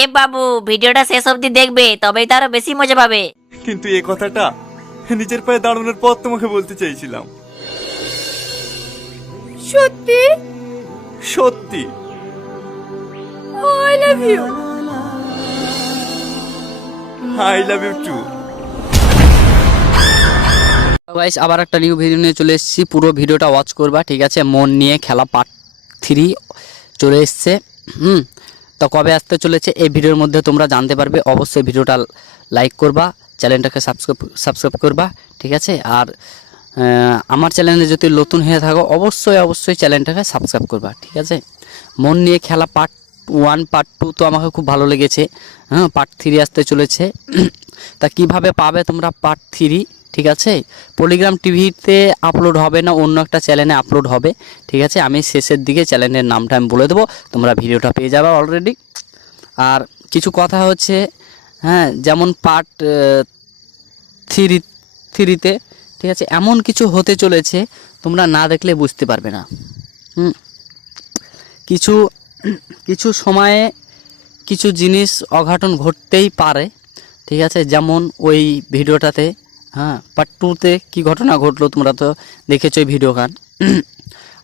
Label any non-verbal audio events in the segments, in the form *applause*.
এ বাবু ভিডিওটা শেষ অবধি দেখবে তবেই তো আরও বেশি মজা পাবে। কিন্তু এই কথাটা নিজের পায়ে দাঁড়ানোর পর তোমাকে বলতে চাইছিলাম। সত্যি? সত্যি। I love you I love you too guys আবার একটা নিউ ভিডিও নিয়ে চলে এসেছি। পুরো ভিডিওটা ওয়াচ করবা ঠিক আছে? মন নিয়ে খেলা পার্ট থ্রি চলে এসছে। হুম তো কবে আসতে চলেছে এই ভিডিওর মধ্যে তোমরা জানতে পারবে। অবশ্যই ভিডিওটা লাইক করবা, চ্যানেলটাকে সাবস্ক্রাইব সাবস্ক্রাইব করবা, ঠিক আছে? আর আমার চ্যানেলে যদি নতুন হয়ে থাকো, অবশ্যই অবশ্যই চ্যানেলটাকে সাবস্ক্রাইব করবা, ঠিক আছে? মন নিয়ে খেলা পার্ট ওয়ান পার্ট টু তো আমাকে খুব ভালো লেগেছে। হ্যাঁ পার্ট থ্রি আসতে চলেছে। *clears throat* তা কীভাবে পাবে তোমরা পার্ট থ্রি ঠিক আছে? পলিগ্রাম টিভিতে আপলোড হবে না, অন্য একটা চ্যানেলে আপলোড হবে। ঠিক আছে? আমি শেষের দিকে চ্যানেলের নামটা আমি বলে দেবো। তোমরা ভিডিওটা পেয়ে যাবে অলরেডি আর কিছু কথা হচ্ছে হ্যাঁ যেমন পার্ট থ্রি থ্রিতে ঠিক আছে? এমন কিছু হতে চলেছে, তোমরা না দেখলে বুঝতে পারবে না। হুম? কিছু কিছু সময়ে কিছু জিনিস অঘটন ঘটতেই পারে, ঠিক আছে? যেমন ওই ভিডিওটাতে হ্যাঁ পার্ট টুতে কী ঘটনা ঘটলো তোমরা তো দেখেছ ওই ভিডিও গান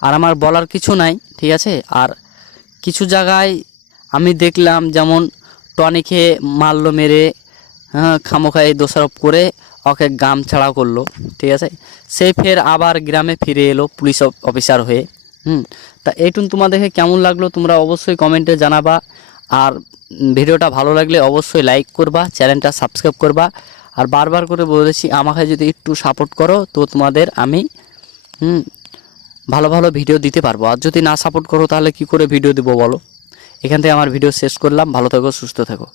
আর আমার বলার কিছু নাই, ঠিক আছে? আর কিছু জায়গায় আমি দেখলাম যেমন টনি খেয়ে মারলো, মেরে হ্যাঁ খামোখাই দোষারোপ করে ওকে গাম ছাড়া করল, ঠিক আছে? সে ফের আবার গ্রামে ফিরে এলো পুলিশ অফ- অফিসার হয়ে, হুম? তা এইটুন তোমাদেরকে কেমন লাগল তোমরা অবশ্যই কমেন্টে জানাবা। আর ভিডিওটা ভালো লাগলে অবশ্যই লাইক করবা, চ্যানেলটা সাবস্ক্রাইব করবা। আর বারবার করে বলেছি, আমাকে যদি একটু সাপোর্ট করো, তো তোমাদের আমি, হুম, ভালো ভালো ভিডিও দিতে পারব। আর যদি না সাপোর্ট করো, তাহলে কি করে ভিডিও দেবো বলো? এখান থেকে আমার ভিডিও শেষ করলাম। ভালো থেকো, সুস্থ থেকো।